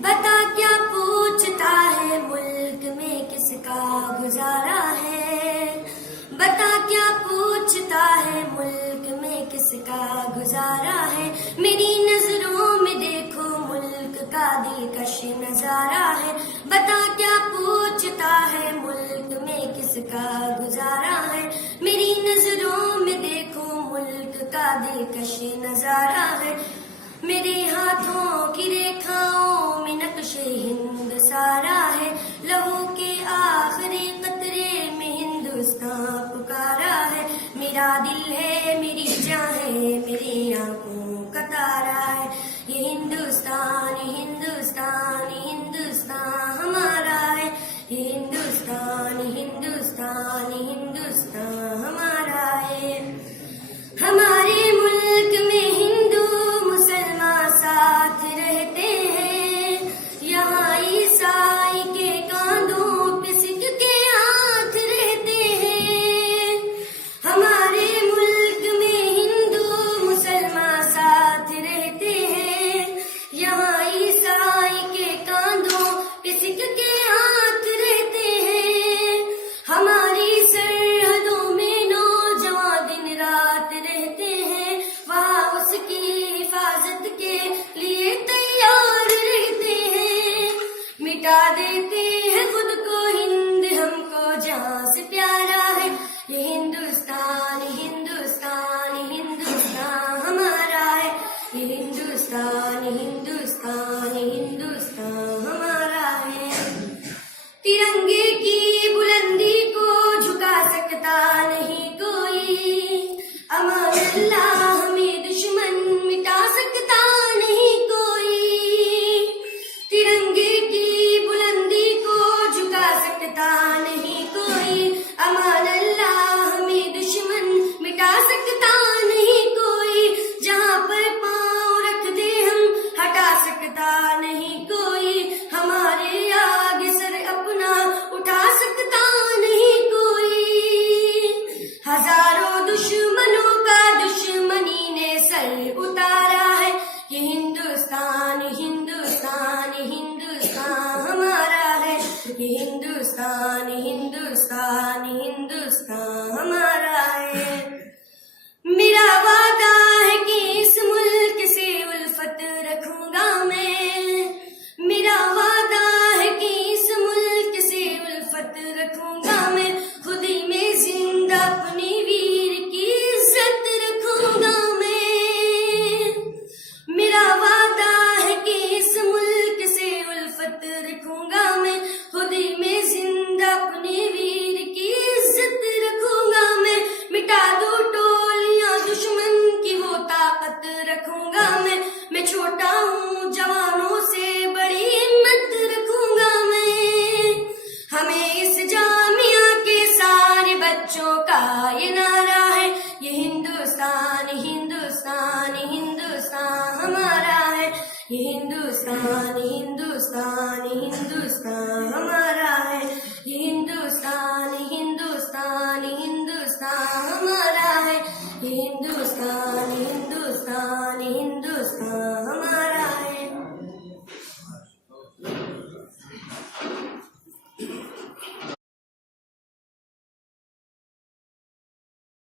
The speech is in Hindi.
बता क्या पूछता है मुल्क में किसका गुजारा है। बता क्या पूछता है मुल्क में किसका गुजारा है। मेरी नजरों में देखो मुल्क का दिलकश नजारा है। बता क्या पूछता है मुल्क में किसका गुजारा है। मेरी नजरों में देखो मुल्क का दिलकश नजारा है। मेरे हाथों की रेखाओं में नक्शे हिंद सारा है। लहू के आखिरी कतरे में हिंदुस्तान पुकारा है। मेरा दिल है मेरी जान है मेरी आंखों का तारा है। ये हिंदुस्तान हिंदुस्तान हिंदुस्तान हमारा है। ये हिंदुस्तान हिंदुस्तान हिंदुस्तान हमारा है। हमारे मुल्क में हिंदू मुसलमान साथ रहते हैं। यहाँ ईसाई के कांधों पे सिख के हाथ रहते हैं। हमारे मुल्क में हिंदू मुसलमान साथ रहते हैं। यहाँ ईसाई के कांधों पे सिख के हाथ रहते हैं। हमारी सरहदों में नौजवान दिन रात रहते हैं। वहाँ उसकी हिफाजत के लिए तैयार रहते हैं। मिटा देते हैं खुद को हिंद हमको जान से प्यारा है। ये हिंदुस्तान हिंदुस्तान हिंदुस्तान हमारा है। ये हिंदुस्तान हिंदुस्तान हिंदुस्तान हमारा है। तिरंगे की बुलंदी को झुका सकता नहीं कोई। अमान अल्लाह हमें दुश्मन मिटा सकता नहीं कोई। तिरंगे की बुलंदी को झुका सकता नहीं कोई। अमान अल्लाह हमें दुश्मन मिटा सकता नहीं कोई। जहाँ पर पाँव रख दे हम हटा सकता नहीं कोई। हमारे आगे सर अपना उठा सकता नहीं कोई। हजारों दुश्मनों का दुश्मनी ने सर उतारा है। ये हिंदुस्तान हिंदुस्तान हिंदुस्तान हमारा है। ये हिंदुस्तान हिंदुस्तान हिंदुस्तान हमारा है। मेरा वादा है कि इस मुल्क से उल्फत रखूंगा मैं। मेरा वादा है कि इस मुल्क से उल्फत रखूंगा मैं। खुदी में जिंदा अपनी वीर की इज्जत रखूंगा मैं। मेरा वादा है कि इस मुल्क से उल्फत रखूंगा मैं। खुदी में जिंदा अपनी वीर की इज्जत रखूंगा मैं। मिटा दो टोलियां दुश्मन की वो ताकत रखूंगा मैं। मैं छोटा हूँ जवानों से बड़ी हिम्मत रखूंगा मैं। हमें इस जामिया के सारे बच्चों का ये नारा है। ये हिंदुस्तान हिंदुस्तान हिंदुस्तान हमारा है। ये हिंदुस्तान हिंदुस्तान हिंदुस्तान हमारा है। ये हिंदुस्तान हिंदुस्तान हिंदुस्तान हमारा है। ये हिंदुस्तान